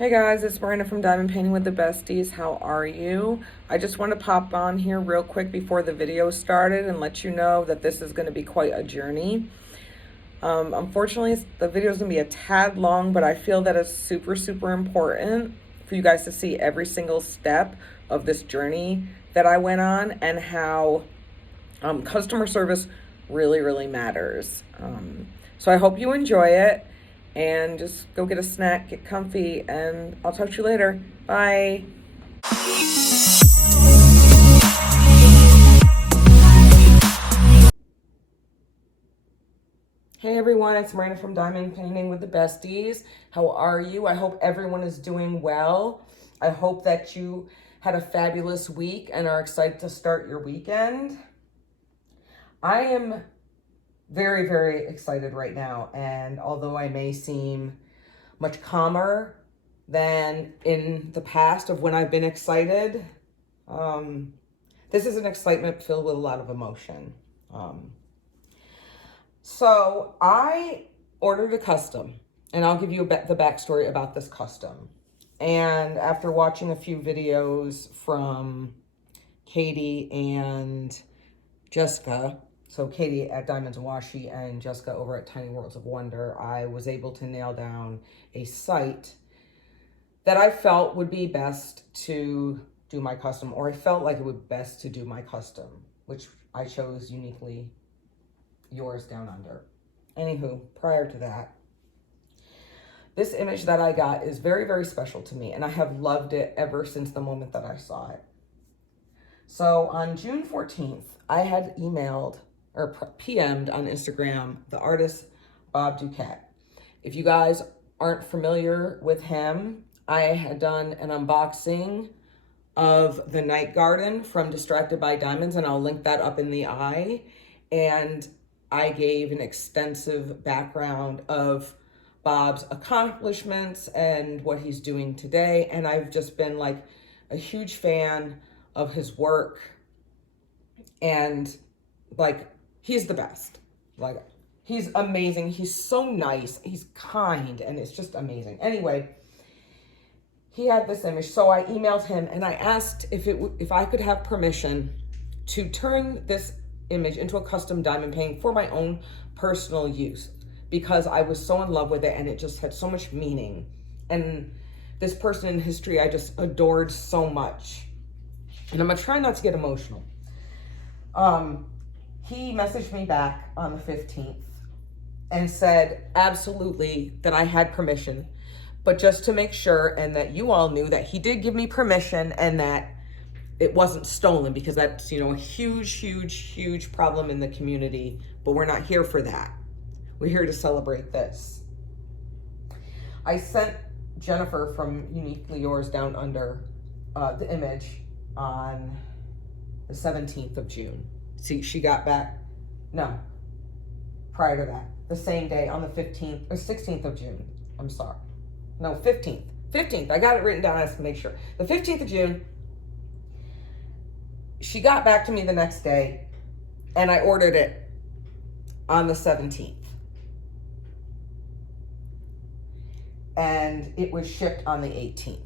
Hey guys, it's Marina from Diamond Painting with the Besties. How are you? I just want to pop on here real quick before the video started and let you know that this is going to be quite a journey. Unfortunately, the video is going to be a tad long, but I feel that it's super important for you guys to see every single step of this journey that I went on and how customer service really matters. So I hope you enjoy it. And just go get a snack, get comfy, and I'll talk to you later. Bye. Hey everyone, it's Marina from Diamond Painting with the Besties. How are you? I hope everyone is doing well. I hope that you had a fabulous week and are excited to start your weekend. I am very excited right now, and although I may seem much calmer than in the past of when I've been excited, this is an excitement filled with a lot of emotion. So I ordered a custom, and I'll give you the backstory about this custom. And after watching a few videos from Katie and Jessica, so Katie at Diamonds and Washi and Jessica over at Tiny Worlds of Wonder, I was able to nail down a site that I felt would be best to do my custom, or I felt like it would best to do my custom, which I chose Uniquely Yours Down Under. Anywho, prior to that, this image that I got is very special to me, and I have loved it ever since the moment that I saw it. So on June 14th, I had emailed or PM'd on Instagram the artist Bob Duquette. If you guys aren't familiar with him, I had done an unboxing of the Night Garden from Distracted by Diamonds, and I'll link that up in the eye. And I gave an extensive background of Bob's accomplishments and what he's doing today. And I've just been like a huge fan of his work, and like, he's the best. Like, he's amazing. He's so nice. He's kind, and it's just amazing. Anyway, he had this image, so I emailed him and I asked if I could have permission to turn this image into a custom diamond painting for my own personal use, because I was so in love with it and it just had so much meaning. And this person in history I just adored so much. And I'm gonna try not to get emotional. He messaged me back on the 15th and said absolutely that I had permission, but just to make sure and that you all knew that he did give me permission and that it wasn't stolen, because that's, a huge problem in the community, but we're not here for that. We're here to celebrate this. I sent Jennifer from Uniquely Yours Down Under the image on the 17th of June. See, she got back, prior to that, the same day on the 15th or 16th of June. I'm sorry. No, 15th. 15th. I got it written down. I have to make sure. The 15th of June, she got back to me the next day, and I ordered it on the 17th. And it was shipped on the 18th.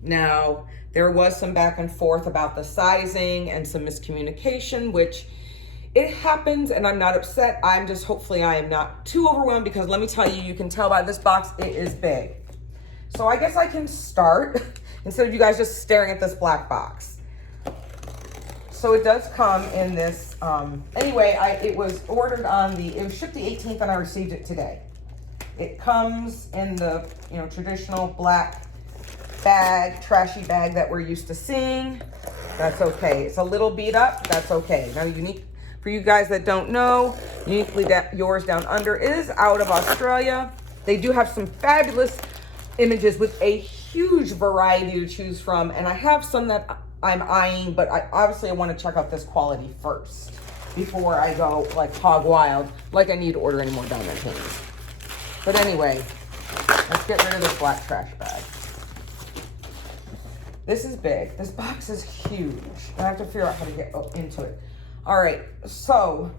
Now, there was some back and forth about the sizing and some miscommunication, which it happens, and I'm not upset. Hopefully I am not too overwhelmed, because let me tell you, you can tell by this box, it is big. So I guess I can start instead of you guys just staring at this black box. So it does come in this, it was ordered it was shipped the 18th and I received it today. It comes in the, traditional black bag, trashy bag that we're used to seeing. That's okay. It's a little beat up. That's okay. Now, for you guys that don't know, Uniquely Yours Down Under is out of Australia. They do have some fabulous images with a huge variety to choose from, and I have some that I'm eyeing, but I want to check out this quality first before I go like hog wild, like I need to order any more diamond paintings. But anyway, let's get rid of this black trash bag. This is big. This box is huge. I have to figure out how to get into it. All right, so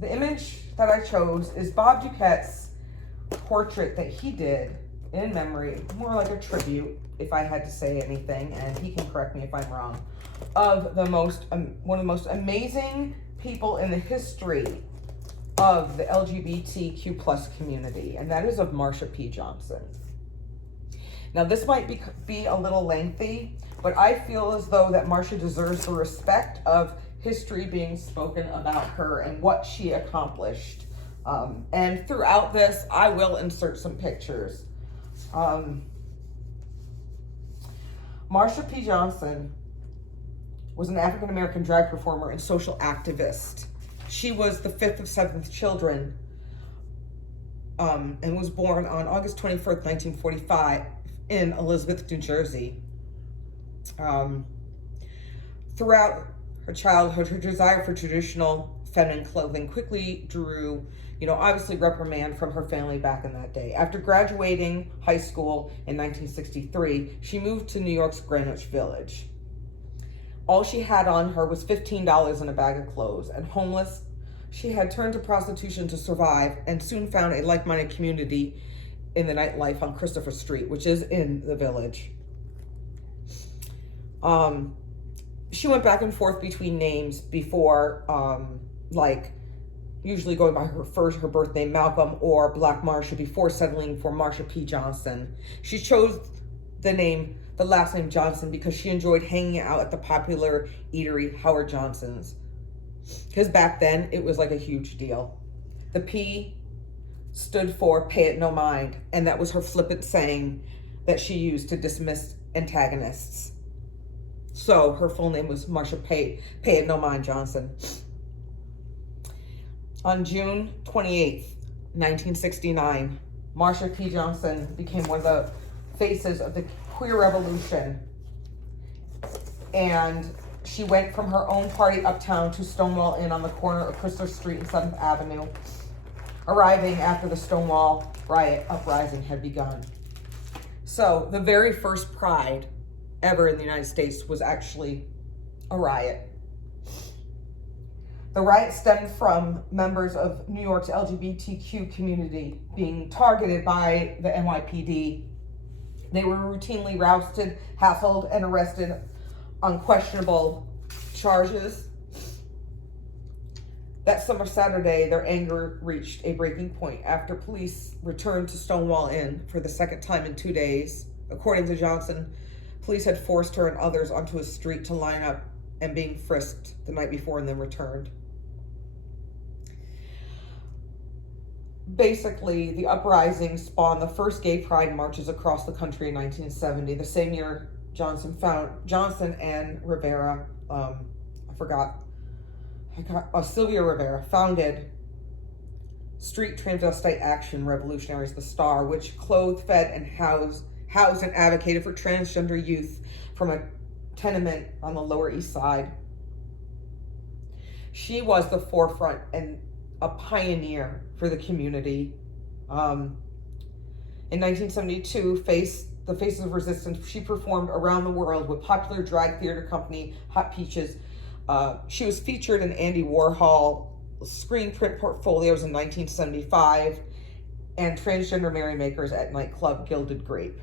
the image that I chose is Bob Duquette's portrait that he did in memory, more like a tribute, if I had to say anything, and he can correct me if I'm wrong, of the most, one of the most amazing people in the history of the LGBTQ plus community, and that is of Marcia P Johnson. Now, this might be a little lengthy, but I feel as though that Marcia deserves the respect of history being spoken about her and what she accomplished. And throughout this, I will insert some pictures. Marcia P Johnson was an African-American drag performer and social activist. She was the fifth of 7 children, and was born on August 21st, 1945 in Elizabeth, New Jersey. Throughout her childhood, her desire for traditional feminine clothing quickly drew, obviously reprimand from her family back in that day. After graduating high school in 1963, she moved to New York's Greenwich Village. All she had on her was $15 and a bag of clothes, and homeless, she had turned to prostitution to survive and soon found a like-minded community in the nightlife on Christopher Street, which is in the village. She went back and forth between names before, usually going by her birth name, Malcolm, or Black Marcia, before settling for Marcia P Johnson. She chose the last name Johnson because she enjoyed hanging out at the popular eatery Howard Johnson's. Because back then, it was like a huge deal. The P stood for pay it no mind, and that was her flippant saying that she used to dismiss antagonists. So her full name was Marcia Pay It No Mind Johnson. On June 28th, 1969, Marcia P Johnson became one of the faces of the queer revolution, and she went from her own party uptown to Stonewall Inn on the corner of Christopher Street and 7th Avenue, arriving after the Stonewall riot uprising had begun. So the very first Pride ever in the United States was actually a riot. The riot stemmed from members of New York's LGBTQ community being targeted by the NYPD. They were routinely rousted, hassled, and arrested on questionable charges. That summer Saturday, their anger reached a breaking point after police returned to Stonewall Inn for the second time in 2 days. According to Johnson, police had forced her and others onto a street to line up and being frisked the night before and then returned. Basically, the uprising spawned the first gay pride marches across the country in 1970. The same year, Johnson and Rivera, Sylvia Rivera founded Street Transvestite Action Revolutionaries, the STAR, which clothed, fed, and housed and advocated for transgender youth from a tenement on the Lower East Side. She was the forefront and a pioneer for the community. In 1972, the Faces of Resistance, she performed around the world with popular drag theater company Hot Peaches. She was featured in Andy Warhol screen print portfolios in 1975 and transgender merrymakers at nightclub Gilded Grape.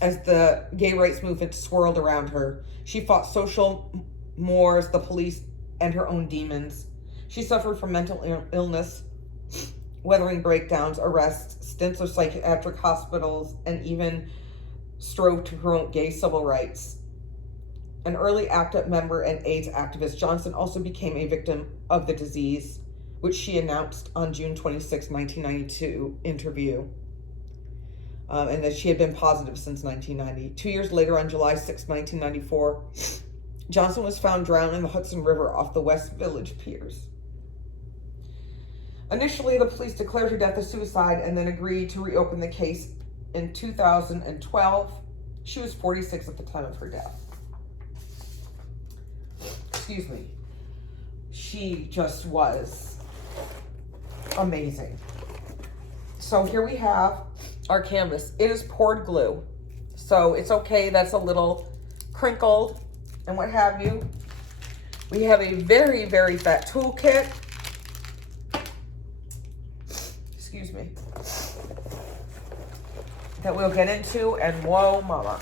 As the gay rights movement swirled around her, she fought social mores, the police, and her own demons. She suffered from mental illness, weathering breakdowns, arrests, stints of psychiatric hospitals, and even strove to promote gay civil rights. An early ACT UP member and AIDS activist, Johnson also became a victim of the disease, which she announced on June 26, 1992 interview, and that she had been positive since 1990. 2 years later, on July 6, 1994, Johnson was found drowned in the Hudson River off the West Village piers. Initially, the police declared her death a suicide and then agreed to reopen the case in 2012. She was 46 at the time of her death. Excuse me. She just was amazing. So here we have our canvas. It is poured glue, so it's okay that's a little crinkled and what have you. We have a very, very fat toolkit. Excuse me. that we'll get into, and whoa, mama.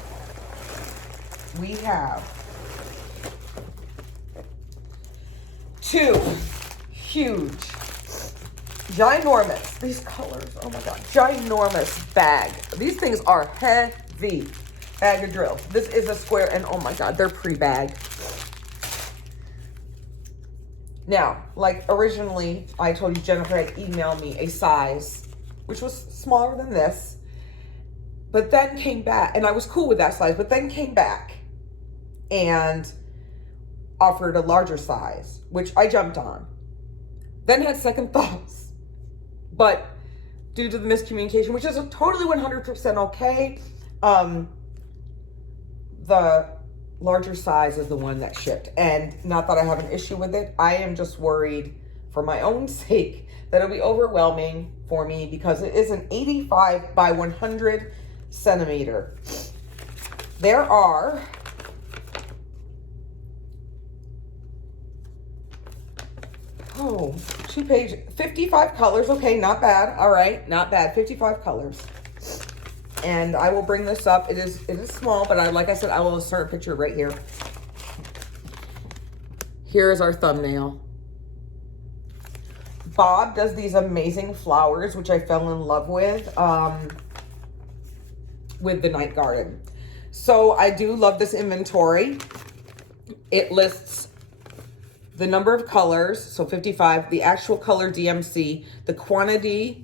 We have 2 huge, ginormous, these colors, oh my God, ginormous bag. These things are heavy. Bag of drill. This is a square, and oh my God, they're pre-bagged. Now, like originally, I told you Jennifer had emailed me a size, which was smaller than this, but then came back, and I was cool with that size, but then came back and offered a larger size, which I jumped on. Then had second thoughts, but due to the miscommunication, which is totally 100% okay, the larger size is the one that shipped. And not that I have an issue with it. I am just worried for my own sake that it'll be overwhelming for me because it is an 85 by 100 centimeter. There are 2 page, 55 colors. Okay, not bad. All right, not bad. 55 colors. And I will bring this up. It is small, but like I said, I will insert a picture right here. Here is our thumbnail. Bob does these amazing flowers, which I fell in love with the night garden. So I do love this inventory. It lists the number of colors, so 55, the actual color DMC, the quantity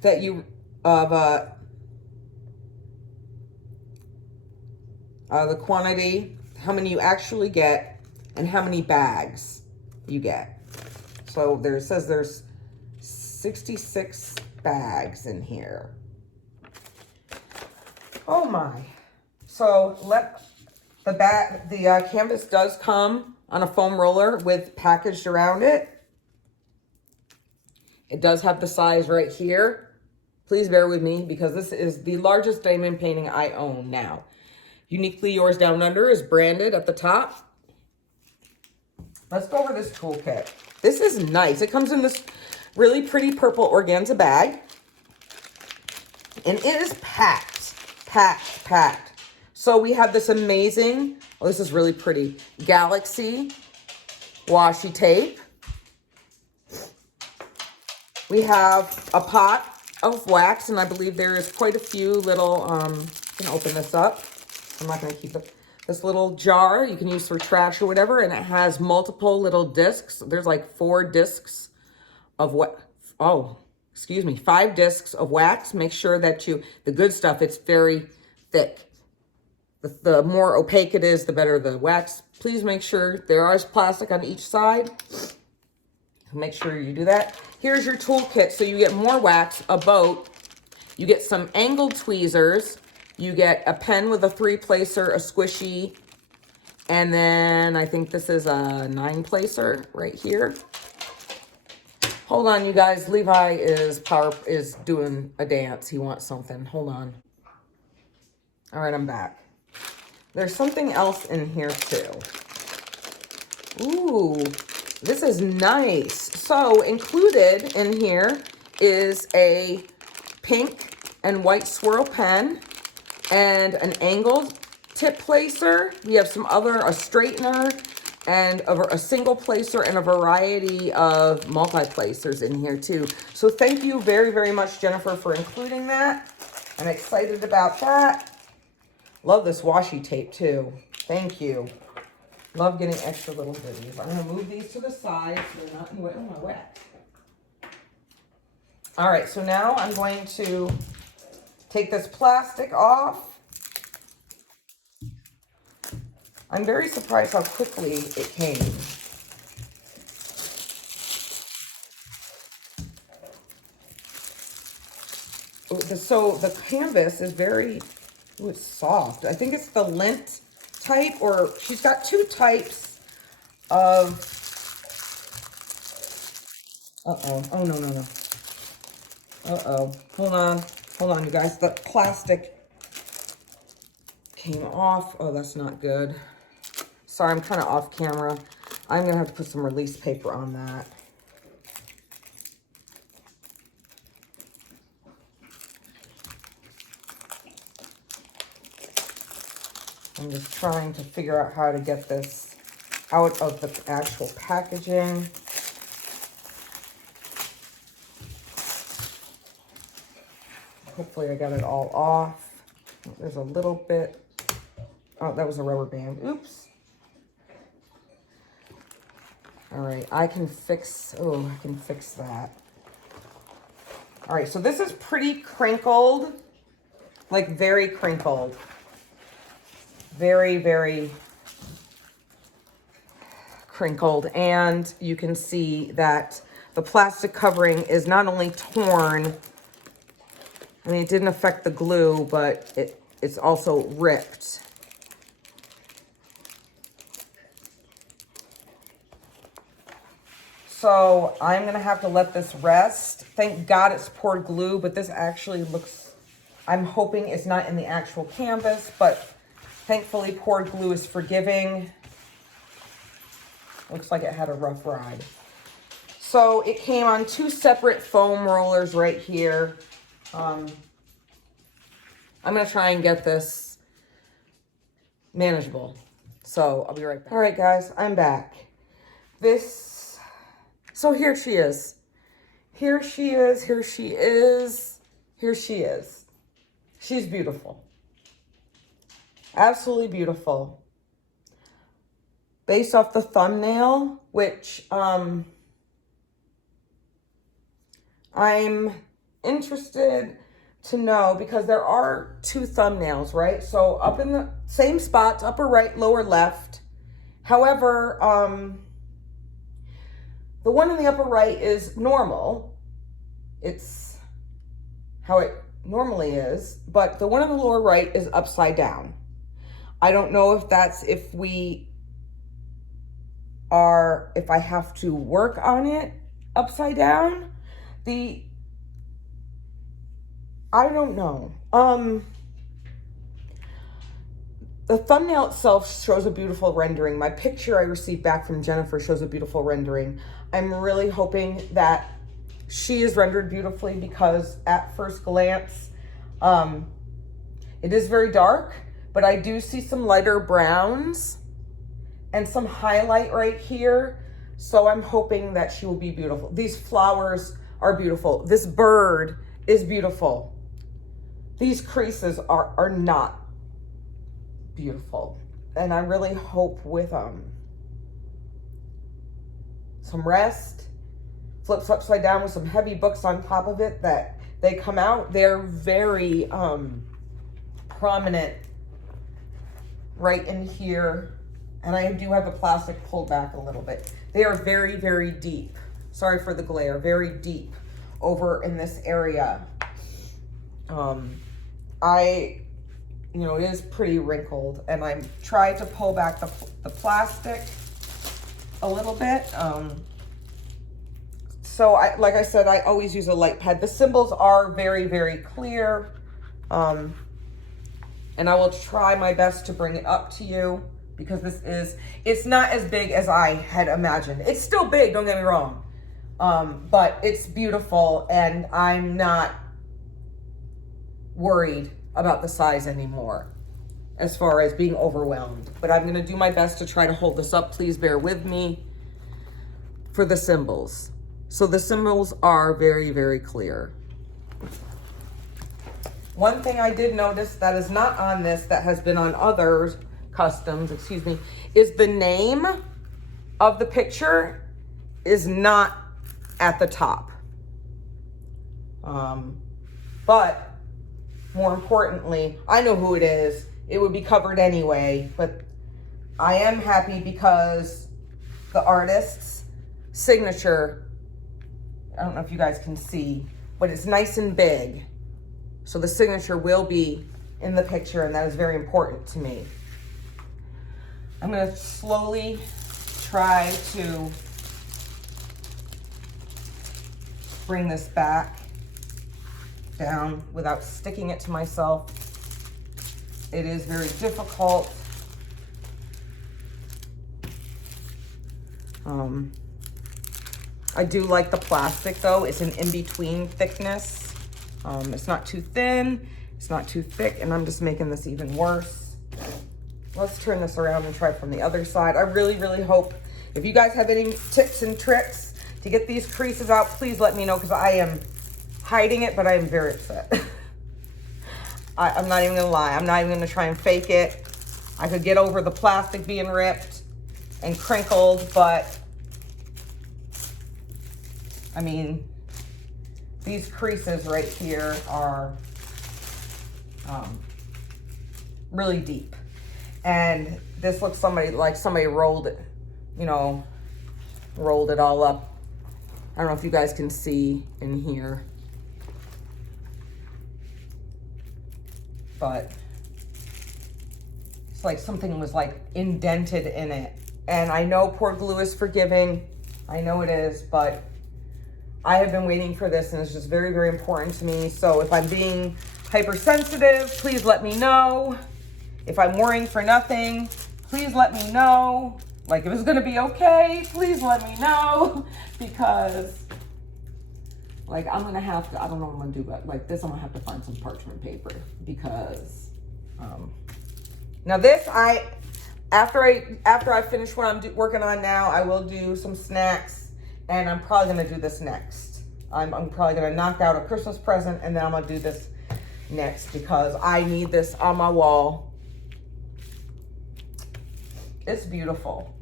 that you the quantity, how many you actually get, and how many bags you get. So it says there's 66 bags in here. Oh my! So the canvas does come on a foam roller with packaged around it. It does have the size right here. Please bear with me because this is the largest diamond painting I own now. Uniquely Yours Down Under is branded at the top. Let's go over this toolkit. This is nice. It comes in this really pretty purple organza bag. And it is packed. So we have this amazing, oh, this is really pretty, Galaxy washi tape. We have a pot of wax, and I believe there is quite a few little, I'm gonna open this up. I'm not gonna keep it. This little jar you can use for trash or whatever, and it has multiple little discs. There's like 4 discs of what, 5 discs of wax. Make sure that the good stuff, it's very thick. The more opaque it is, the better the wax. Please make sure there is plastic on each side. Make sure you do that. Here's your toolkit. So you get more wax, a boat, you get some angled tweezers, you get a pen with a 3-placer, a squishy, and then I think this is a 9-placer right here. Hold on, you guys. Levi is doing a dance. He wants something. Hold on. All right, I'm back. There's something else in here too. Ooh, this is nice. So included in here is a pink and white swirl pen and an angled tip placer. We have some a straightener and a single placer and a variety of multi-placers in here too. So thank you very, very much, Jennifer, for including that. I'm excited about that. Love this washi tape too. Thank you. Love getting extra little goodies. I'm going to move these to the side so they're not in my wet. All right, so now I'm going to take this plastic off. I'm very surprised how quickly it came. So the canvas is very, it's soft. I think it's the lint type, or she's got 2 types of, oh no. Hold on, you guys. The plastic came off. Oh, that's not good. Sorry, I'm kind of off camera. I'm going to have to put some release paper on that. I'm just trying to figure out how to get this out of the actual packaging. Hopefully I got it all off. There's a little bit. Oh, that was a rubber band. Oops. All right, I can fix that. All right, so this is pretty crinkled, like very crinkled. Very, very crinkled. And you can see that the plastic covering is not only torn, I mean, it didn't affect the glue, but it's also ripped. So I'm going to have to let this rest. Thank God it's poured glue, but this actually looks, I'm hoping it's not in the actual canvas, but thankfully poured glue is forgiving. Looks like it had a rough ride. So it came on 2 separate foam rollers right here. I'm going to try and get this manageable. So I'll be right back. All right, guys, I'm back. So here she is. Here she is, here she is, here she is. She's beautiful. Absolutely beautiful. Based off the thumbnail, which I'm interested to know, because there are 2 thumbnails, right? So up in the same spots, upper right, lower left. However, the one in the upper right is normal. It's how it normally is, but the one in the lower right is upside down. I don't know if that's if I have to work on it upside down. I don't know. The thumbnail itself shows a beautiful rendering. My picture I received back from Jennifer shows a beautiful rendering. I'm really hoping that she is rendered beautifully, because at first glance, it is very dark, but I do see some lighter browns and some highlight right here. So I'm hoping that she will be beautiful. These flowers are beautiful. This bird is beautiful. These creases are not beautiful. And I really hope with some rest, flips upside down with some heavy books on top of it, that they come out. They're very prominent right in here. And I do have the plastic pulled back a little bit. They are very, very deep. Sorry for the glare. Very deep over in this area. It is pretty wrinkled, and I tried to pull back the plastic a little bit. So like I said, I always use a light pad. The symbols are very, very clear. And I will try my best to bring it up to you, because it's not as big as I had imagined. It's still big, don't get me wrong. But it's beautiful, and I'm not worried about the size anymore as far as being overwhelmed. But I'm going to do my best to try to hold this up. Please bear with me for the symbols. So the symbols are very, very clear. One thing I did notice that is not on this, that has been on others, customs, is the name of the picture is not at the top. But more importantly, I know who it is. It would be covered anyway, but I am happy because the artist's signature, I don't know if you guys can see, but it's nice and big. So the signature will be in the picture, and that is very important to me. I'm going to slowly try to bring this back down without sticking it to myself. It is very difficult. I do like the plastic though. It's an in-between thickness. It's not too thin, it's not too thick, and I'm just making this even worse. let's turn this around and try from the other side. I really, really hope if you guys have any tips and tricks to get these creases out, please let me know, because I am hiding it, but I am very upset. I'm not even gonna lie. I'm not even gonna try and fake it. I could get over the plastic being ripped and crinkled, but I mean, these creases right here are really deep. And this looks like somebody rolled it, you know, rolled it all up. I don't know if you guys can see in here, but it's like something was like indented in it. And I know poor glue is forgiving. I know it is, but I have been waiting for this, and it's just very, very important to me. So if I'm being hypersensitive, please let me know. If I'm worrying for nothing, please let me know. Like, if it's gonna be okay, please let me know. Because, like, I'm gonna have to, I don't know what I'm gonna do, but like this, I'm gonna have to find some parchment paper. Because, now this, after I finish what I'm working on now, I will do some snacks, and I'm probably gonna do this next. I'm probably gonna knock out a Christmas present, and then I'm gonna do this next, because I need this on my wall. It's beautiful.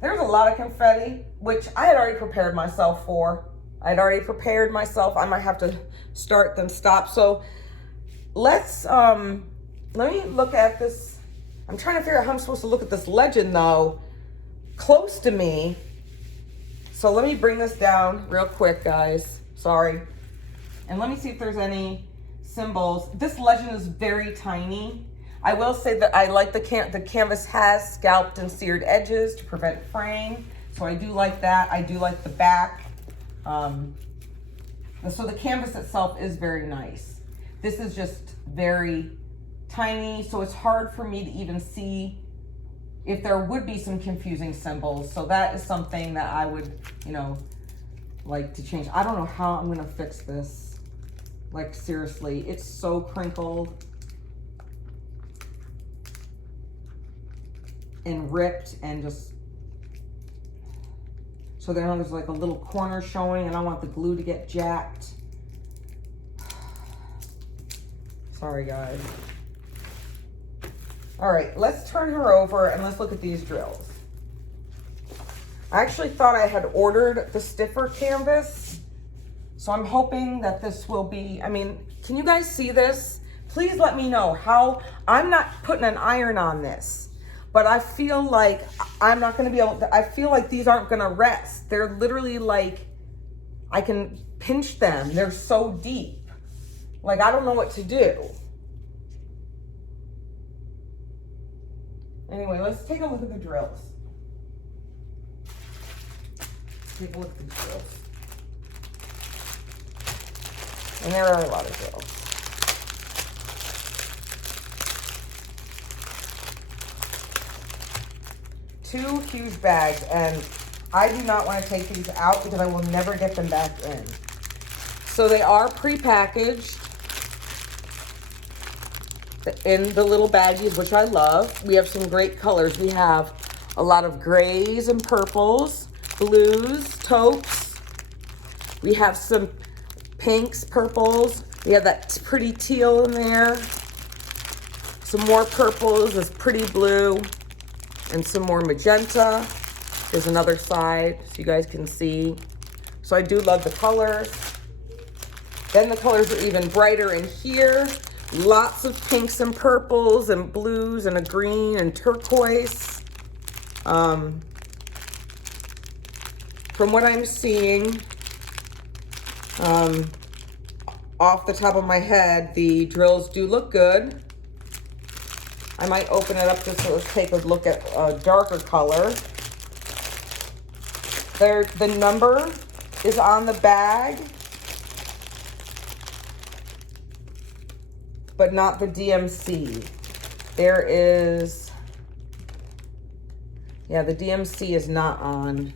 There's a lot of confetti, which I had already prepared myself for. I'd already prepared myself. I might have to start then stop. So let's, let me look at this. I'm trying to figure out how I'm supposed to look at this legend though, close to me. So let me bring this down real quick, guys. Sorry. And let me see if there's any symbols. This legend is very tiny. I will say that I like the canvas has scalped and seared edges to prevent fraying. So I do like that. I do like the back. So the canvas itself is very nice. This is just very tiny, so it's hard for me to even see if there would be some confusing symbols. So that is something that I would, you know, like to change. I don't know how I'm gonna fix this. Like, seriously, it's so crinkled and ripped, and just, so there's like a little corner showing, and I want the glue to get jacked. Sorry, guys. All right, let's turn her over and let's look at these drills. I actually thought I had ordered the stiffer canvas, so I'm hoping that this will be, I mean, can you guys see this? Please let me know how. I'm not putting an iron on this, but I feel like I'm not gonna be able to, I feel like these aren't gonna rest. They're literally like, I can pinch them. They're so deep. Like, I don't know what to do. Anyway, let's take a look at the drills. Take a look at the drills. And there are a lot of drills. Two huge bags, and I do not want to take these out because I will never get them back in. So they are pre-packaged in the little baggies, which I love. We have some great colors. We have a lot of grays and purples, blues, taupes. We have some pinks, purples. We have that pretty teal in there. Some more purples, this pretty blue, and some more magenta. There's another side so you guys can see. So I do love the colors. Then the colors are even brighter in here. Lots of pinks and purples and blues and a green and turquoise. From what I'm seeing, off the top of my head, the drills do look good. I might open it up just so let's take a look at a darker color. The number is on the bag, but not the DMC. There is, yeah, the DMC is not on,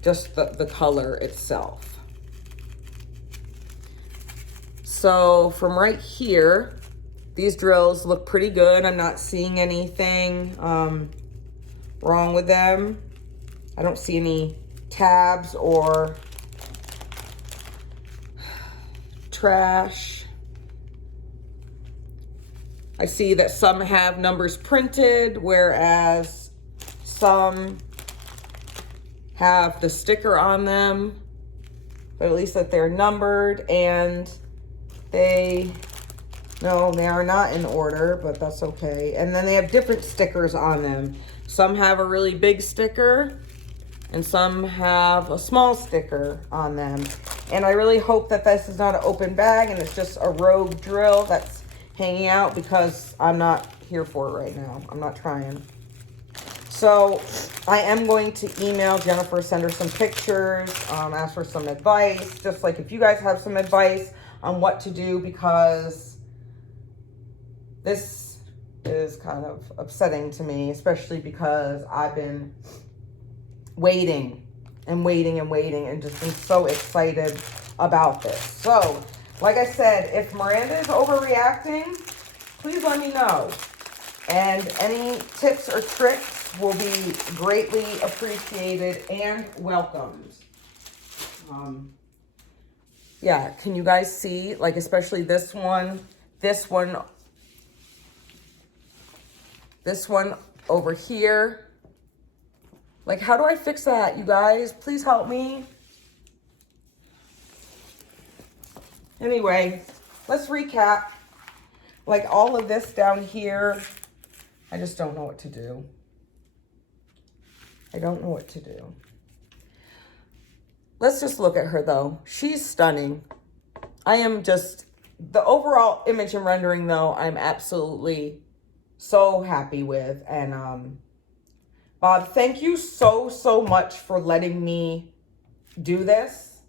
just the color itself. So from right here, These drills look pretty good. I'm not seeing anything wrong with them. I don't see any tabs or trash. I see that some have numbers printed, whereas some have the sticker on them, but at least that they're numbered, and no, they are not in order, but that's okay. And then they have different stickers on them. Some have a really big sticker, and some have a small sticker on them. And I really hope that this is not an open bag and it's just a rogue drill that's hanging out, because I'm not here for it right now. I'm not trying. So I am going to email Jennifer, send her some pictures, ask for some advice, just like if you guys have some advice on what to do, because this is kind of upsetting to me, especially because I've been waiting and waiting and waiting and just been so excited about this. So, like I said, if Miranda is overreacting, please let me know. And any tips or tricks will be greatly appreciated and welcomed. Yeah, can you guys see, like, especially this one over here. Like, how do I fix that, you guys? Please help me. Anyway, let's recap. Like, all of this down here, I just don't know what to do. I don't know what to do. Let's just look at her, though. She's stunning. I am just, the overall image and rendering, though, I'm absolutely so happy with. And Bob, thank you so much for letting me do this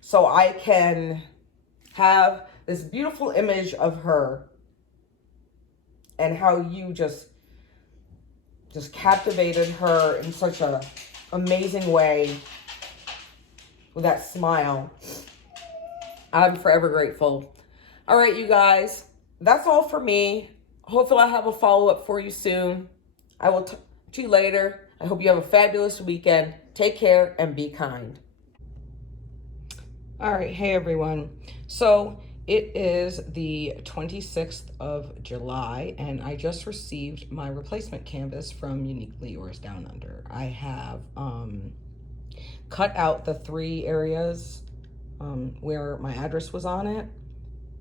so I can have this beautiful image of her, and how you just captivated her in such a amazing way with that smile. I'm forever grateful. All right, you guys, that's all for me. Hopefully I'll have a follow-up for you soon. I will talk to you later. I hope you have a fabulous weekend. Take care and be kind. All right, hey everyone. So it is the 26th of July, and I just received my replacement canvas from Uniquely Yours Down Under. I have cut out the 3 areas where my address was on it,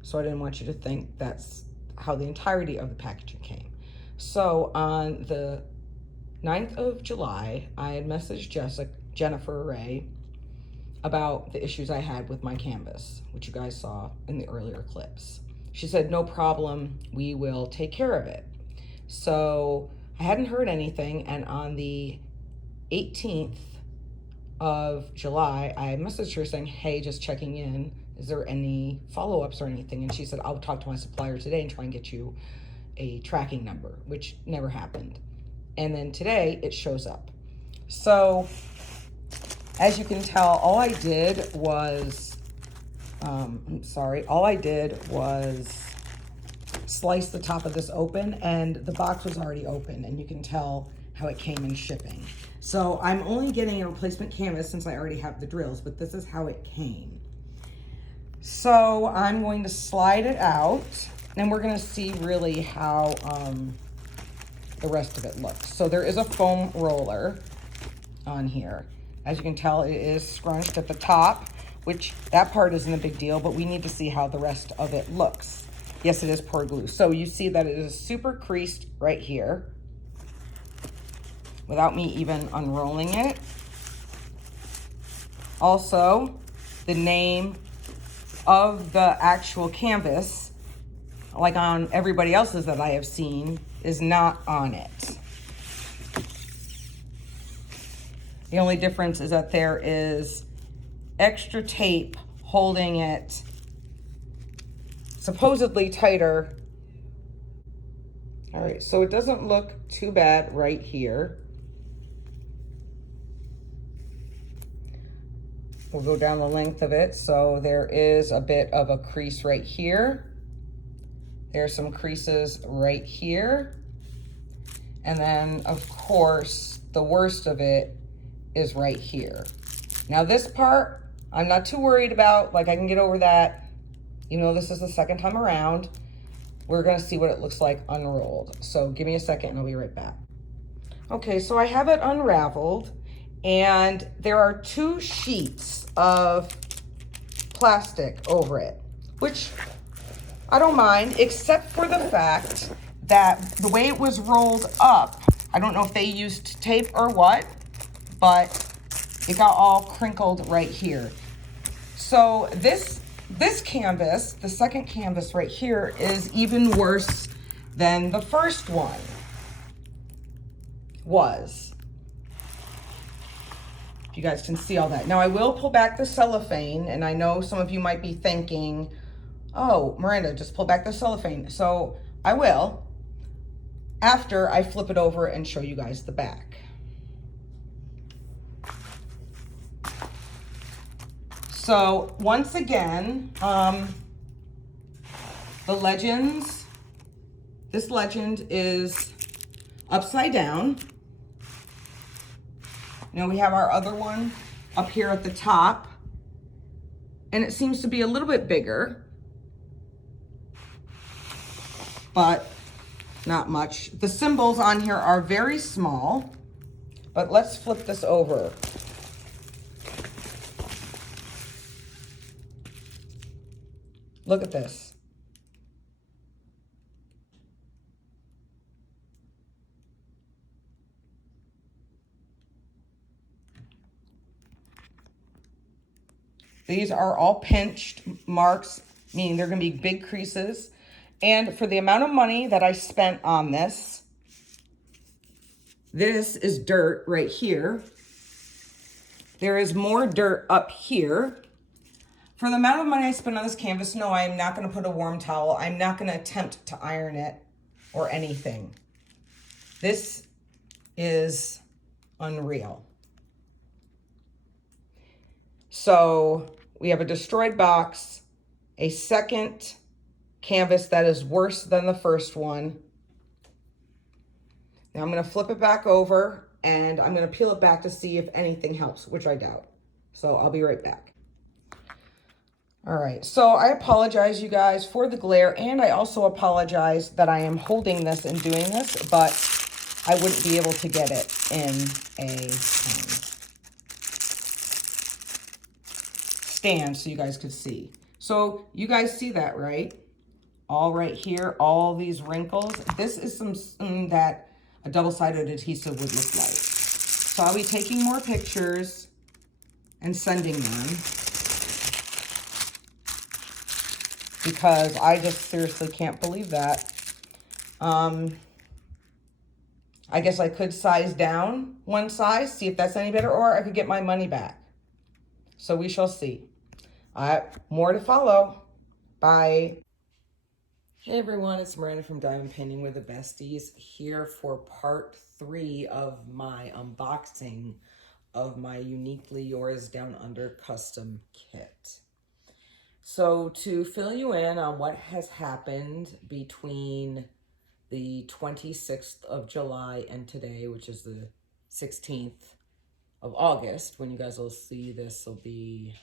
so I didn't want you to think that's how the entirety of the packaging came. So on the 9th of July, I had messaged Jennifer Ray about the issues I had with my canvas, which you guys saw in the earlier clips. She said, no problem, we will take care of it. So I hadn't heard anything, and on the 18th of July, I messaged her saying, hey, just checking in, is there any follow-ups or anything? And she said, I'll talk to my supplier today and try and get you a tracking number, which never happened. And then today it shows up. So as you can tell, all I did was slice the top of this open, and the box was already open, and you can tell how it came in shipping. So I'm only getting a replacement canvas since I already have the drills, but this is how it came. So I'm going to slide it out, and we're gonna see really how the rest of it looks. So there is a foam roller on here. As you can tell, it is scrunched at the top, which that part isn't a big deal, but we need to see how the rest of it looks. Yes, it is pour glue. So you see that it is super creased right here without me even unrolling it. Also, the name of the actual canvas, like on everybody else's that I have seen, is not on it. The only difference is that there is extra tape holding it supposedly tighter. All right, so it doesn't look too bad right here. We'll go down the length of it. So there is a bit of a crease right here. There's some creases right here. And then, of course, the worst of it is right here. Now this part, I'm not too worried about. Like, I can get over that. You know, this is the second time around. We're gonna see what it looks like unrolled. So give me a second and I'll be right back. Okay, so I have it unraveled, and there are 2 sheets of plastic over it, which I don't mind, except for the fact that the way it was rolled up, I don't know if they used tape or what, but it got all crinkled right here. So this canvas, the second canvas right here, is even worse than the first one was. You guys can see all that. Now I will pull back the cellophane, and I know some of you might be thinking, oh, Miranda, just pull back the cellophane. So I will, after I flip it over and show you guys the back. So once again, the legends, this legend is upside down. Now we have our other one up here at the top, and it seems to be a little bit bigger, but not much. The symbols on here are very small, but let's flip this over. Look at this. These are all pinched marks, meaning they're gonna be big creases. And for the amount of money that I spent on this is dirt right here. There is more dirt up here. For the amount of money I spent on this canvas, no, I'm not gonna put a warm towel. I'm not gonna attempt to iron it or anything. This is unreal. So we have a destroyed box, a second canvas that is worse than the first one. Now I'm gonna flip it back over, and I'm gonna peel it back to see if anything helps, which I doubt. So I'll be right back. All right, so I apologize, you guys, for the glare, and I also apologize that I am holding this and doing this, but I wouldn't be able to get it in a stand so you guys could see. So you guys see that, right? All right here, all these wrinkles. This is something that a double-sided adhesive would look like. So I'll be taking more pictures and sending them, because I just seriously can't believe that. I guess I could size down one size, see if that's any better, or I could get my money back. So we shall see. More to follow. Bye. Hey everyone, it's Miranda from Diamond Painting with the Besties, here for part 3 of my unboxing of my Uniquely Yours Down Under custom kit. So to fill you in on what has happened between the 26th of July and today, which is the 16th of August, when you guys will see this, will be,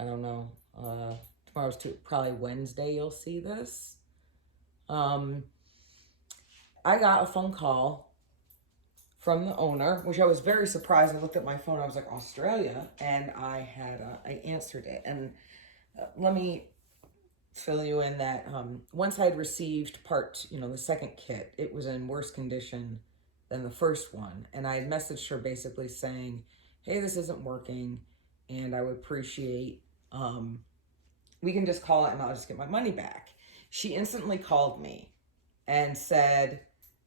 I don't know, tomorrow's probably Wednesday you'll see this. I got a phone call from the owner, which I was very surprised. I looked at my phone, I was like, Australia, and I answered it. And let me fill you in that once I'd received the second kit, it was in worse condition than the first one. And I had messaged her basically saying, hey, this isn't working, and I would appreciate, we can just call it and I'll just get my money back. She instantly called me and said,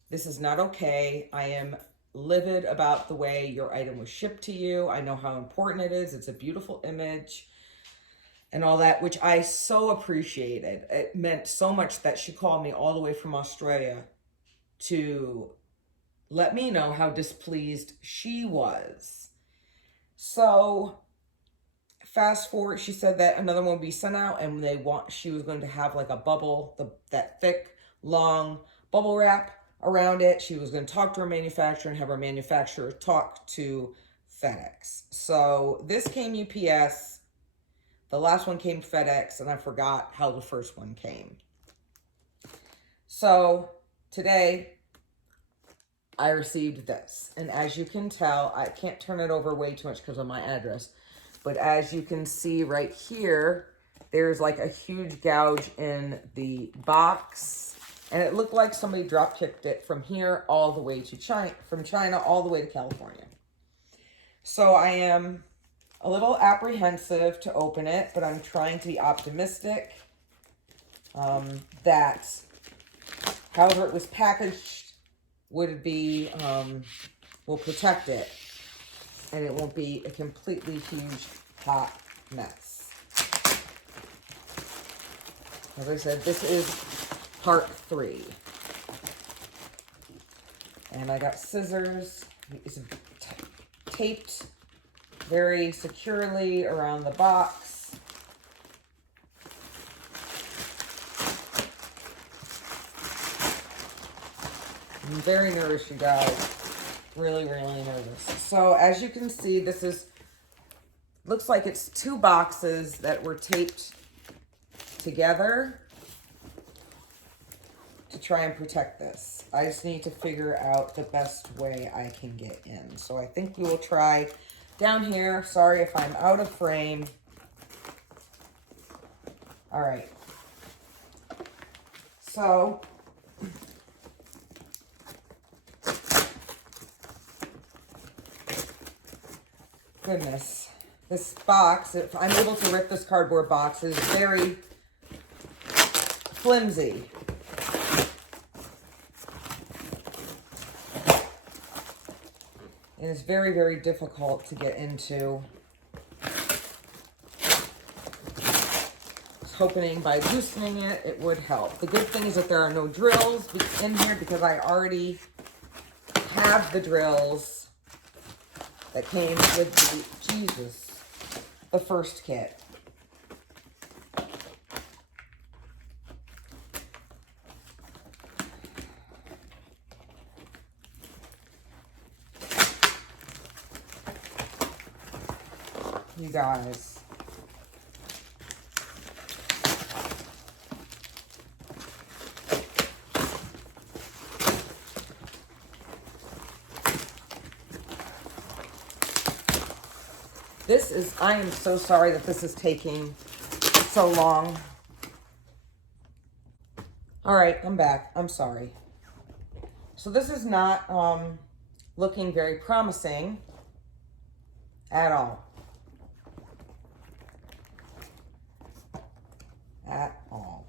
this is not okay. I am livid about the way your item was shipped to you. I know how important it is. It's a beautiful image and all that, which I so appreciated. It meant so much that she called me all the way from Australia to let me know how displeased she was. So fast forward, she said that another one would be sent out, and she was going to have like a bubble, that thick, long bubble wrap around it. She was going to talk to her manufacturer and have her manufacturer talk to FedEx. So this came UPS. The last one came FedEx, and I forgot how the first one came. So today I received this, and as you can tell, I can't turn it over way too much because of my address, but as you can see right here, there's like a huge gouge in the box, and it looked like somebody drop kicked it from here all the way to China, from China all the way to California. So I am a little apprehensive to open it, but I'm trying to be optimistic that however it was packaged would be, will protect it, and it won't be a completely huge hot mess. As I said, this is part 3. And I got scissors. It's taped very securely around the box. I'm very nervous, you guys. Really, really nervous. So as you can see, this looks like it's 2 boxes that were taped together to try and protect this. I just need to figure out the best way I can get in. So I think we will try down here. Sorry if I'm out of frame. All right. So goodness, this box, if I'm able to rip this cardboard box, is very flimsy. It is very, very difficult to get into. I was hoping by loosening it, it would help. The good thing is that there are no drills in here because I already have the drills that came with the first kit. You guys. I am so sorry that this is taking so long. All right, I'm back. I'm sorry. So this is not looking very promising at all. At all.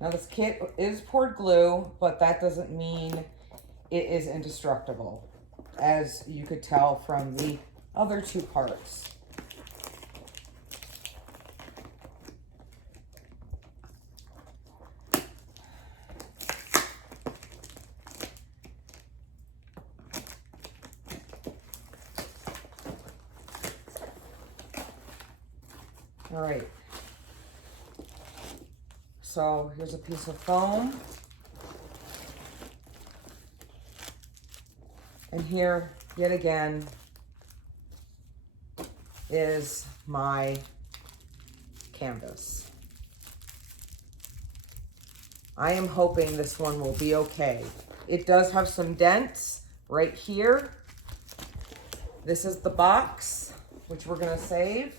Now this kit is poured glue, but that doesn't mean it is indestructible, as you could tell from the other 2 parts. All right. So here's a piece of foam. And here, yet again, is my canvas. I am hoping this one will be okay. It does have some dents right here. This is the box, which we're gonna save.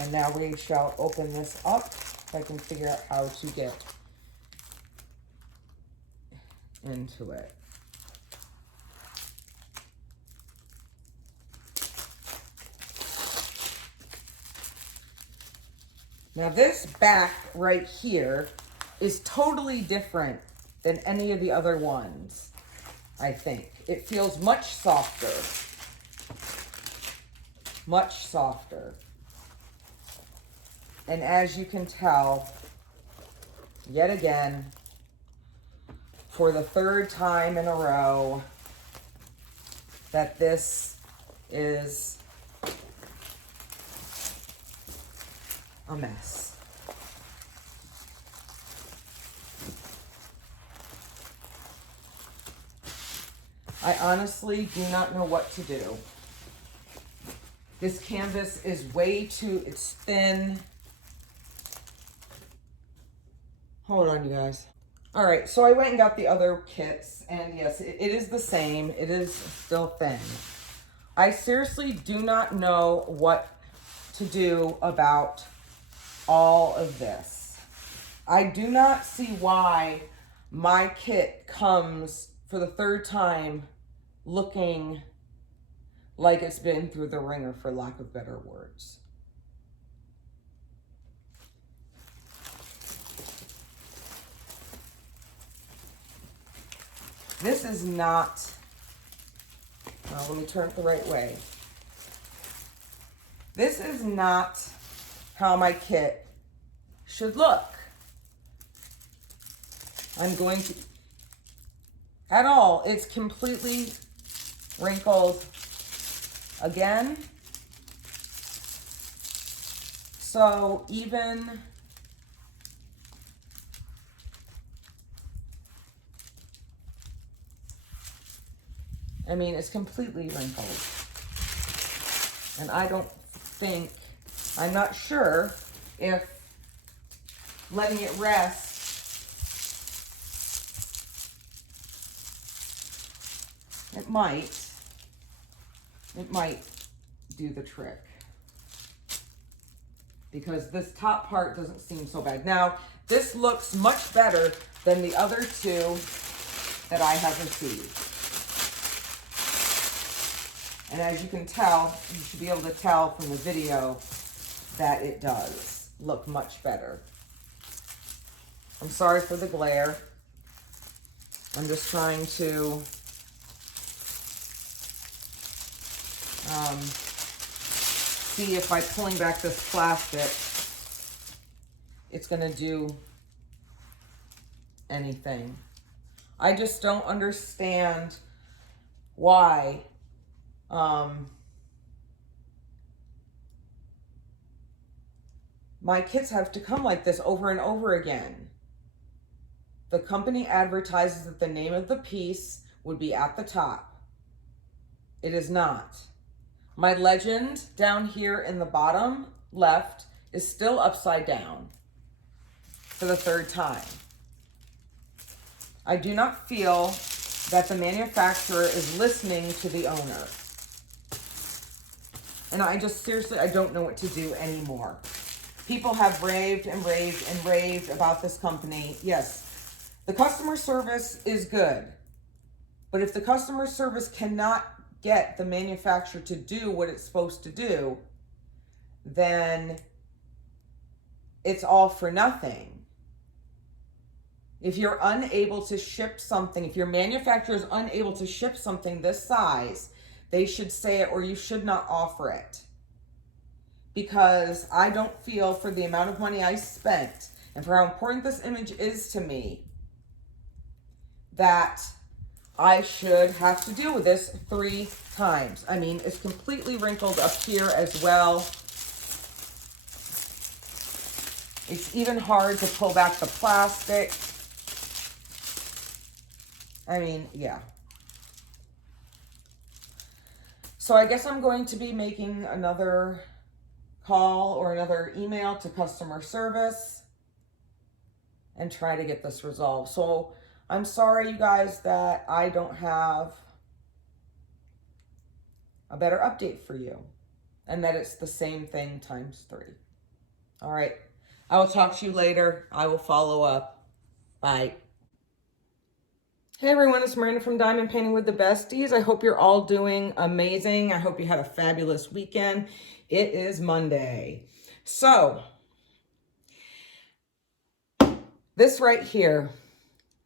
And now we shall open this up, if I can figure out how to get into it. Now this back right here is totally different than any of the other ones, I think. It feels much softer. Much softer. And as you can tell, yet again, for the 3rd time in a row, that this is a mess. I honestly do not know what to do. This canvas is it's thin. Hold on, you guys. All right, so I went and got the other kits, and yes, it is the same. It is still thin. I seriously do not know what to do about all of this. I do not see why my kit comes for the third time looking like it's been through the ringer, for lack of better words. This is not, well, let me turn it the right way. This is not how my kit should look. I'm going to, at all, it's completely wrinkled again. So even, I mean, it's completely wrinkled. And I don't think, I'm not sure if letting it rest it might do the trick, because this top part doesn't seem so bad. Now, this looks much better than the other two that I have received. And as you can tell, you should be able to tell from the video that it does look much better. I'm sorry for the glare. I'm just trying to see if by pulling back this plastic, it's gonna do anything. I just don't understand why my kits have to come like this over and over again. The company advertises that the name of the piece would be at the top. It is not. My legend down here in the bottom left is still upside down for the third time. I do not feel that the manufacturer is listening to the owner. And I just seriously, I don't know what to do anymore. People have raved and raved and raved about this company. Yes, the customer service is good. But if the customer service cannot get the manufacturer to do what it's supposed to do, then it's all for nothing. If you're unable to ship something, if your manufacturer is unable to ship something this size, they should say it, or you should not offer it. Because I don't feel, for the amount of money I spent and for how important this image is to me, that I should have to deal with this 3 times. I mean, it's completely wrinkled up here as well. It's even hard to pull back the plastic. I mean, yeah. So I guess I'm going to be making another call or another email to customer service and try to get this resolved. So I'm sorry, you guys, that I don't have a better update for you, and that it's the same thing times 3. All right. I will talk to you later. I will follow up. Bye. Hey everyone, it's Miranda from Diamond Painting with the Besties. I hope you're all doing amazing. I hope you had a fabulous weekend. It is Monday. So, this right here,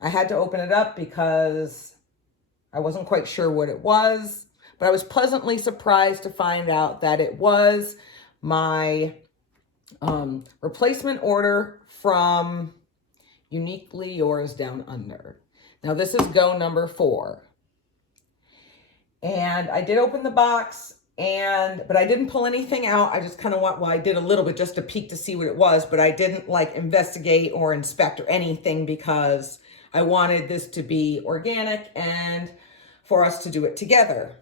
I had to open it up because I wasn't quite sure what it was, but I was pleasantly surprised to find out that it was my replacement order from Uniquely Yours Down Under. Now, this is go number 4. And I did open the box, but I didn't pull anything out. I just kind of well, I did a little bit just to peek to see what it was, but I didn't like investigate or inspect or anything because I wanted this to be organic and for us to do it together.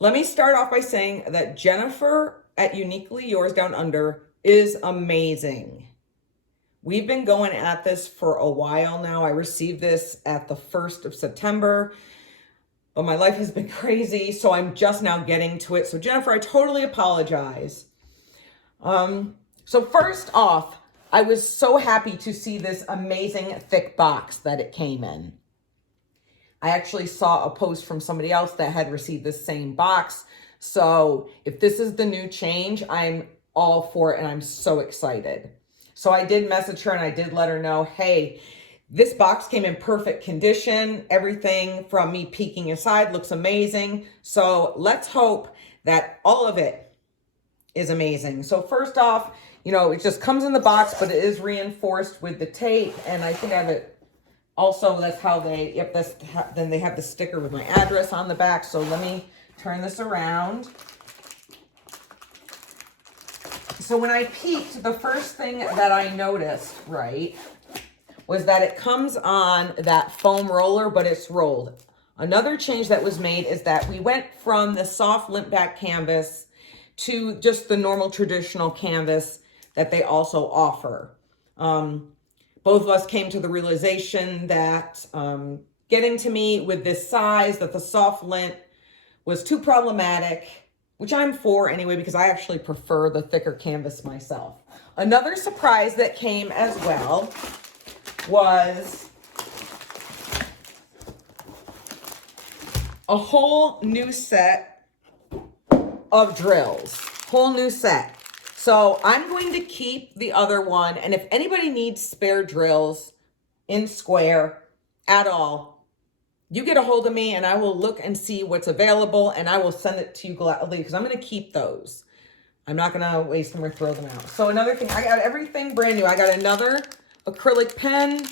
Let me start off by saying that Jennifer at Uniquely Yours Down Under is amazing. We've been going at this for a while now. I received this at the 1st of September. But my life has been crazy, so I'm just now getting to it. So Jennifer, I totally apologize. So first off, I was so happy to see this amazing thick box that it came in. I actually saw a post from somebody else that had received this same box. So if this is the new change, I'm all for it and I'm so excited. So I did message her and I did let her know, hey, this box came in perfect condition. Everything from me peeking inside looks amazing. So let's hope that all of it is amazing. So first off, you know, it just comes in the box, but it is reinforced with the tape. And I think I have it also, that's how they, yep, then they have the sticker with my address on the back. So let me turn this around. So when I peeked, the first thing that I noticed, right, was that it comes on that foam roller, but it's rolled. Another change that was made is that we went from the soft limp back canvas to just the normal traditional canvas that they also offer. Both of us came to the realization that getting to me with this size, that the soft lint was too problematic, which I'm for anyway, because I actually prefer the thicker canvas myself. Another surprise that came as well was a whole new set of drills, whole new set. So I'm going to keep the other one. And if anybody needs spare drills in square at all, you get a hold of me and I will look and see what's available and I will send it to you gladly because I'm going to keep those. I'm not going to waste them or throw them out. So another thing, I got everything brand new. I got another acrylic pen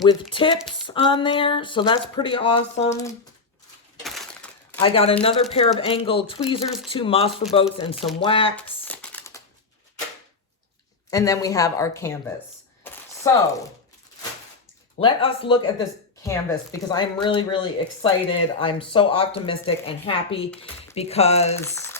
with tips on there, so that's pretty awesome. I got another pair of angled tweezers, 2 moss for boats, and some wax. And then we have our canvas. So let us look at this canvas because I'm really, really excited. I'm so optimistic and happy because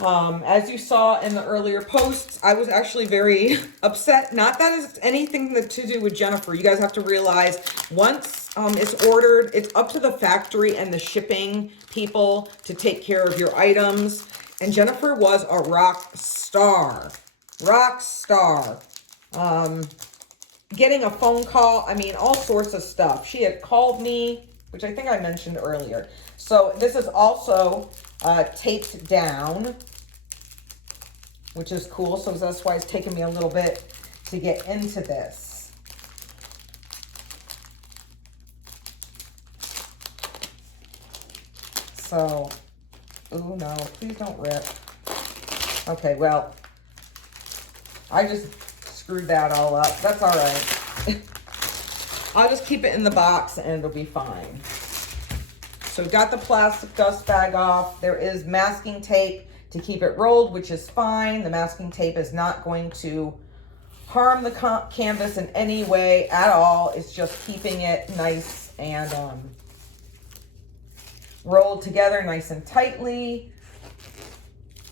as you saw in the earlier posts, I was actually very upset. Not that it's anything to do with Jennifer. You guys have to realize once it's ordered, it's up to the factory and the shipping people to take care of your items. And Jennifer was a rock star. Rock star. Getting a phone call, I mean, all sorts of stuff. She had called me, which I think I mentioned earlier. So this is also taped down, which is cool. So that's why it's taken me a little bit to get into this. So, oh no, please don't rip. Okay, well, I just screwed that all up. That's all right. I'll just keep it in the box and it'll be fine. So we got the plastic dust bag off. There is masking tape to keep it rolled, which is fine. The masking tape is not going to harm the canvas in any way at all. It's just keeping it nice and rolled together nice and tightly.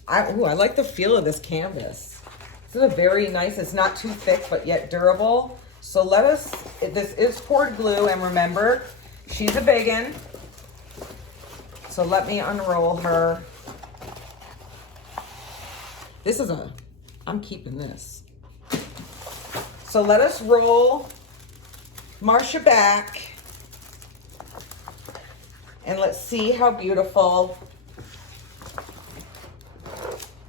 I like the feel of this canvas. This is a very nice, it's not too thick, but yet durable. So this is poured glue, and remember, she's a biggin'. So let me unroll her. I'm keeping this. So let us roll Marcia back. And let's see how beautiful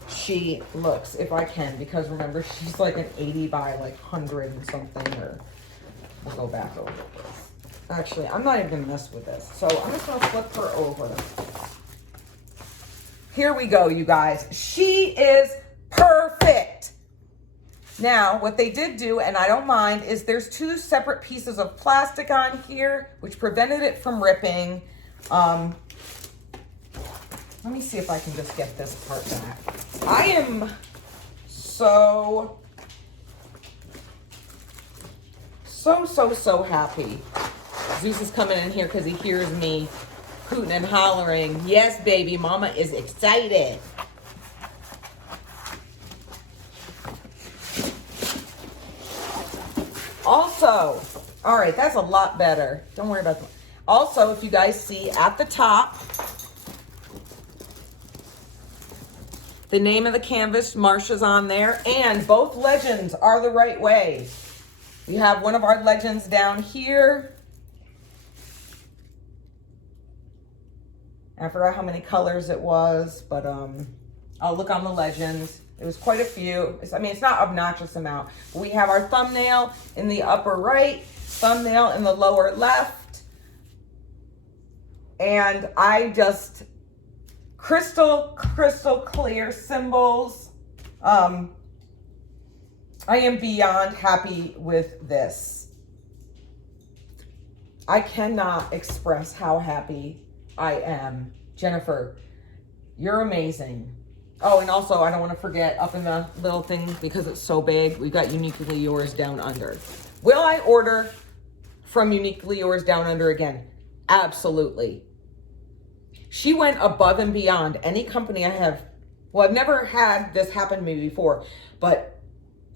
she looks, if I can, because remember, she's like an 80 by like 100 and something, or we'll go back over this. Actually, I'm not even gonna mess with this. So I'm just gonna flip her over. Here we go, you guys. She is perfect. Now, what they did do, and I don't mind, is there's 2 separate pieces of plastic on here, which prevented it from ripping. Let me see if I can just get this part back. I am so happy. Zeus is coming in here because he hears me hooting and hollering. Yes, baby, mama is excited. Also, all right, that's a lot better. Don't worry about that. Also, if you guys see at the top, the name of the canvas, Marcia's on there, and both legends are the right way. We have one of our legends down here. I forgot how many colors it was, but I'll look on the legends. It was quite a few. I mean, it's not an obnoxious amount. But we have our thumbnail in the upper right, thumbnail in the lower left. And I just, crystal clear symbols. I am beyond happy with this. I cannot express how happy I am. Jennifer, you're amazing. Oh, and also, I don't want to forget, up in the little thing, because it's so big, we've got Uniquely Yours Down Under. Will I order from Uniquely Yours Down Under again? Absolutely. She went above and beyond any company I have. Well, I've never had this happen to me before, but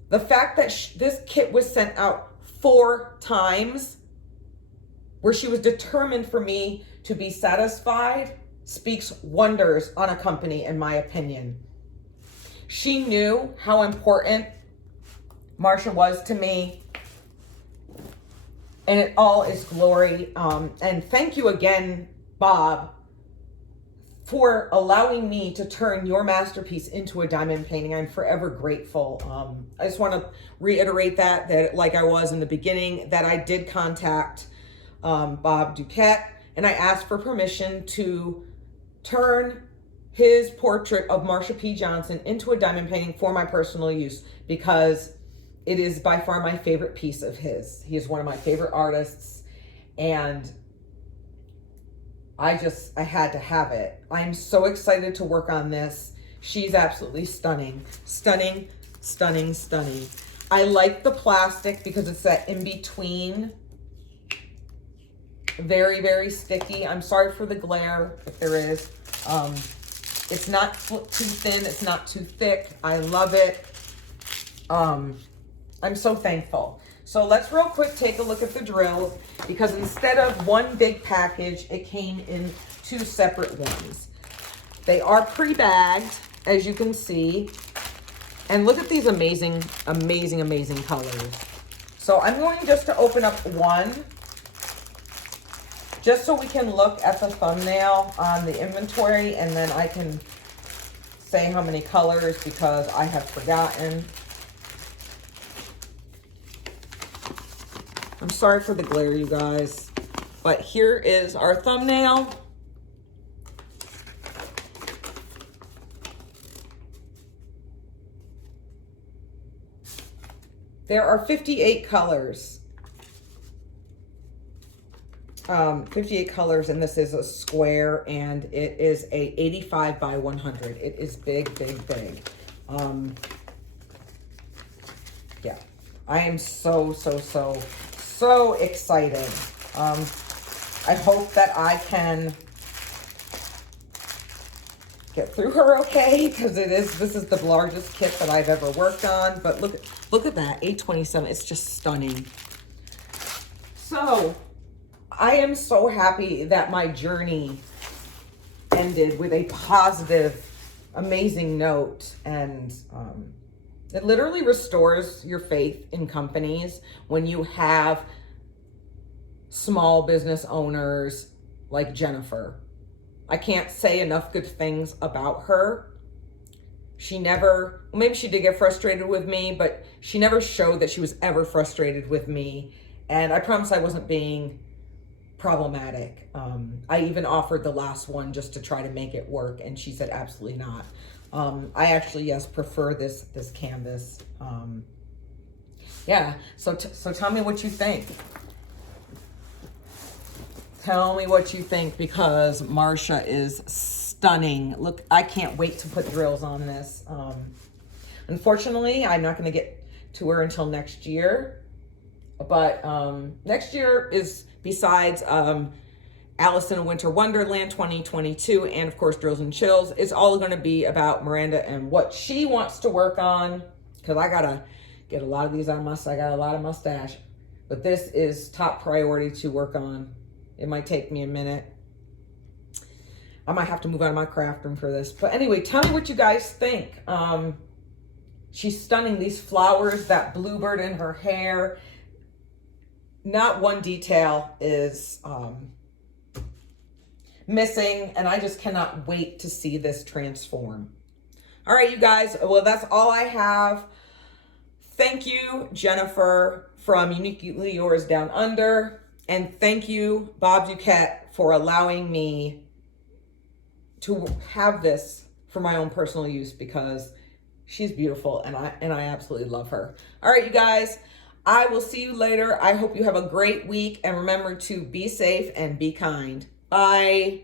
the fact that this kit was sent out 4 times, where she was determined for me to be satisfied, speaks wonders on a company, in my opinion. She knew how important Marcia was to me, and it all is glory. And thank you again, Bob, for allowing me to turn your masterpiece into a diamond painting. I'm forever grateful. I just want to reiterate that like I was in the beginning, that I did contact Bob Duquette, and I asked for permission to turn his portrait of Marcia P Johnson into a diamond painting for my personal use, because it is by far my favorite piece of his. He is one of my favorite artists, and I had to have it. I'm so excited to work on this. She's absolutely stunning. Stunning, stunning, stunning. I like the plastic because it's that in-between. Very, very sticky. I'm sorry for the glare, if there is. It's not too thin. It's not too thick. I love it. I'm so thankful. So let's real quick take a look at the drills, because instead of one big package, it came in 2 separate ones. They are pre-bagged, as you can see. And look at these amazing, amazing, amazing colors. So I'm going just to open up one, just so we can look at the thumbnail on the inventory, and then I can say how many colors, because I have forgotten. I'm sorry for the glare, you guys, but here is our thumbnail. There are 58 colors. 58 colors, and this is a square, and it is a 85 by 100. It is big, big, big. Yeah, I am so excited. I hope that I can get through her okay, because this is the largest kit that I've ever worked on. But look at that, 827. It's just stunning. So I am so happy that my journey ended with a positive, amazing note. And it literally restores your faith in companies when you have small business owners like Jennifer. I can't say enough good things about her. She never, maybe she did get frustrated with me, but she never showed that she was ever frustrated with me. And I promise I wasn't being problematic. I even offered the last one just to try to make it work, and she said absolutely not. I actually, yes, prefer this canvas. Yeah, so tell me what you think. Tell me what you think, because Marcia is stunning. Look, I can't wait to put drills on this. Unfortunately, I'm not going to get to her until next year. But next year is, besides Alice in a Winter Wonderland 2022, and of course Drills and Chills, it's all going to be about Miranda and what she wants to work on. Because I got to get a lot of these on I got a lot of mustache. But this is top priority to work on. It might take me a minute. I might have to move out of my craft room for this. But anyway, tell me what you guys think. She's stunning. These flowers, that bluebird in her hair. Not one detail is missing, and I just cannot wait to see this transform. All right, you guys, well, that's all I have. Thank you, Jennifer from Uniquely Yours Down Under, and thank you, Bob Duquette, for allowing me to have this for my own personal use, because she's beautiful, and I absolutely love her. All right, you guys, I will see you later. I hope you have a great week, and remember to be safe and be kind. Bye.